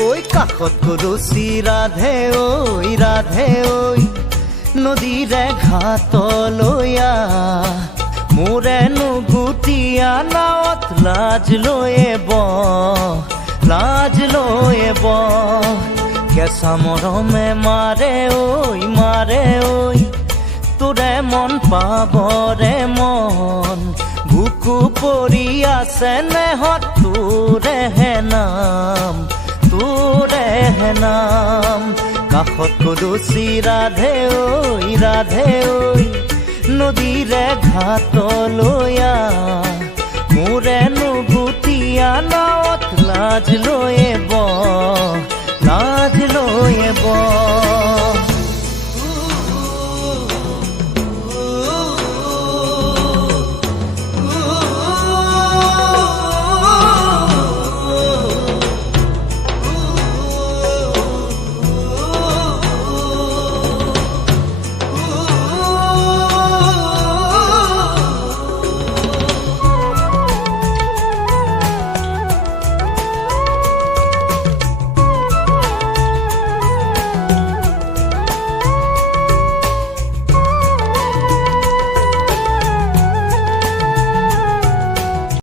ঐ কাষত কলচি ৰাধে ঐ নদীৰে ঘাটলৈ মোৰেনো ভুটীয়া নাৱত লাজ লৈ কেঁচা মৰমে মাৰে ঐ তোৰে মন পাবৰে মন বুকু পৰি আছে নেহত তোৰেহে নাম কাষত কলচি ৰাধে ঐ নদীৰে ঘাটলৈ মোৰেনো ভুটীয়া নাৱত লাজ লৈ